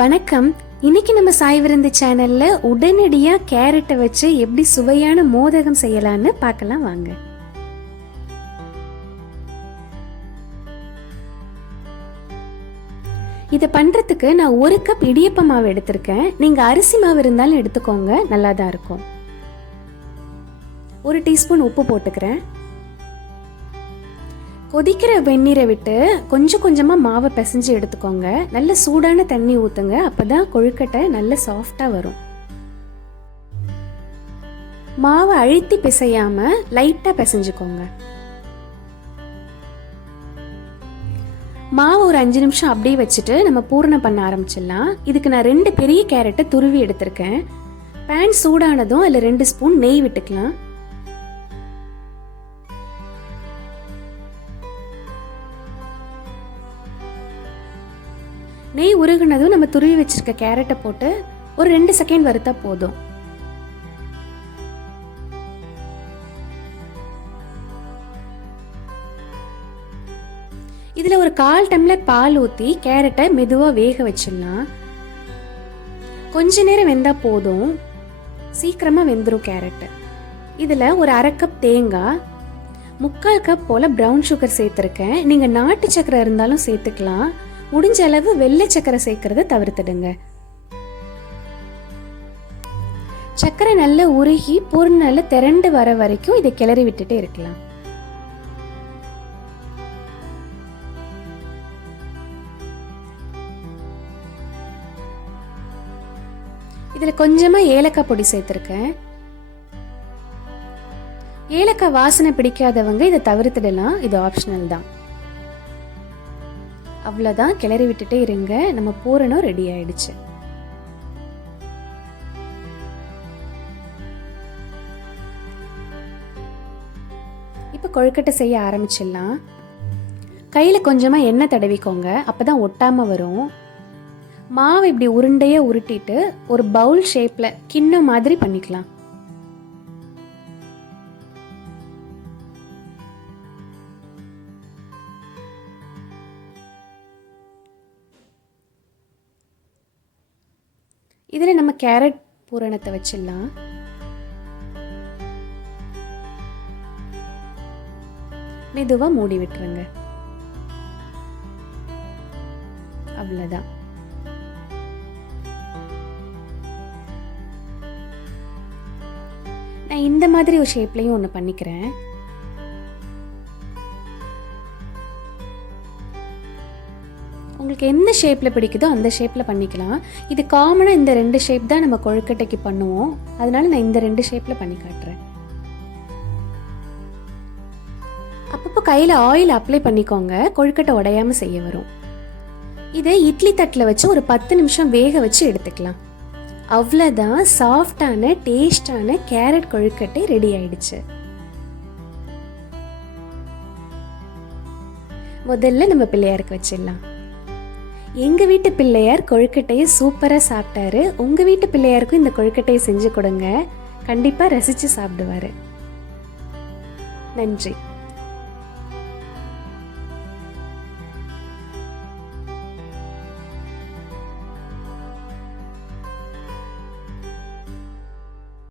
வணக்கம். இன்னைக்கு நம்ம சாய் விருந்து சேனல்ல உடனடியா கேரட்டை வச்சு எப்படி சுவையான மோதகம் செய்யலாம்னு பார்க்கலாம் வாங்க. இதை பண்றதுக்கு நான் 1 கப் இடியப்ப மாவு எடுத்திருக்கேன். நீங்க அரிசி மாவு இருந்தாலும் எடுத்துக்கோங்க, நல்லா தான் இருக்கும். 1 டீஸ்பூன் உப்பு போட்டுக்கிறேன். கொதிக்கிற வெந்நீரை விட்டு கொஞ்சம் கொஞ்சமாக மாவை பிசைஞ்சு எடுத்துக்கோங்க. நல்ல சூடான தண்ணி ஊற்றுங்க, அப்போ தான் கொழுக்கட்டை நல்ல சாஃப்டாக வரும். மாவை அழுத்தி பிசையாமல் லைட்டாக பிசைஞ்சுக்கோங்க. மாவு ஒரு 5 நிமிஷம் அப்படியே வச்சுட்டு நம்ம பூரணம் பண்ண ஆரம்பிச்சிடலாம். இதுக்கு நான் 2 பெரிய கேரட்டை துருவி எடுத்திருக்கேன். பேன் சூடானதும் அதில் 2 ஸ்பூன் நெய் விட்டுக்கலாம். நெய் உருகுனதும் நம்ம துருவி வச்சிருக்க கேரட்டை போட்டு ஒரு 2 செகண்ட் வறுத்தா போதும். இதுல ஒரு 1/4 டம்ளர் பால் ஊற்றி கேரட்டை மெதுவாக வேக வச்சிடலாம். கொஞ்ச நேரம் வெந்தா போதும், சீக்கிரமா வெந்துடும் கேரட். இதுல ஒரு 1/2 கப் தேங்காய், 3/4 கப் போல ப்ரௌன் சுகர் சேர்த்துருக்கேன். நீங்க நாட்டு சக்கரை இருந்தாலும் சேர்த்துக்கலாம். முடிஞ்ச அளவு வெள்ளை சக்கரை சேர்க்கறத தவிர்த்துடுங்க. சக்கரை நல்லா உருகி பூரணம் நல்லா திரண்டு வர வரைக்கும் இதை கிளறி விட்டுட்டே இருக்கலாம். இதுல கொஞ்சமா ஏலக்காய் பொடி சேர்த்திருக்கேன். ஏலக்காய் வாசனை பிடிக்காதவங்க இதை தவிர்த்துடலாம், இது ஆப்ஷனல் தான். அவ்வளோதான், கிளறி விட்டுட்டே இருங்க. நம்ம பூரணம் ரெடி ஆயிடுச்சு. இப்போ கொழுக்கட்டை செய்ய ஆரம்பிச்சிடலாம். கையில் கொஞ்சமாக எண்ணெய் தடவிக்கோங்க, அப்போதான் ஒட்டாம வரும். மாவை இப்படி உருண்டையாக உருட்டிட்டு ஒரு பவுல் ஷேப்பில் கிண்ணம் மாதிரி பண்ணிக்கலாம். இதில் நம்ம கேரட் பூரணத்தை வச்சிடலாம். மெதுவாக மூடி விட்டுருங்க. அவ்வளோதான். நான் இந்த மாதிரி ஒரு ஷேப்லையும் ஒன்று பண்ணிக்கிறேன். உங்களுக்கு எந்த ஷேப்பில் பிடிக்குதோ அந்த ஷேப்பில் பண்ணிக்கலாம். இது காமனாக இந்த 2 ஷேப் தான் நம்ம கொழுக்கட்டைக்கு பண்ணுவோம், அதனால நான் இந்த 2 ஷேப்பில் பண்ணி காட்டுறேன். அப்பப்போ கையில் ஆயில் அப்ளை பண்ணிக்கோங்க, கொழுக்கட்டை உடையாமல் செய்ய வரும். இதை இட்லி தட்டில் வச்சு ஒரு 10 நிமிஷம் வேக வச்சு எடுத்துக்கலாம். அவ்வளோதான், சாஃப்டான டேஸ்டான கேரட் கொழுக்கட்டை ரெடி ஆயிடுச்சு. முதல்ல நம்ம பிள்ளையாருக்கு வச்சிடலாம். எங்கள் வீட்டு பிள்ளையார் கொழுக்கட்டையை சூப்பராக சாப்பிட்டாரு. உங்கள் வீட்டு பிள்ளையாருக்கும் இந்த கொழுக்கட்டையை செஞ்சு கொடுங்க, கண்டிப்பாக ரசித்து சாப்பிடுவார். நன்றி.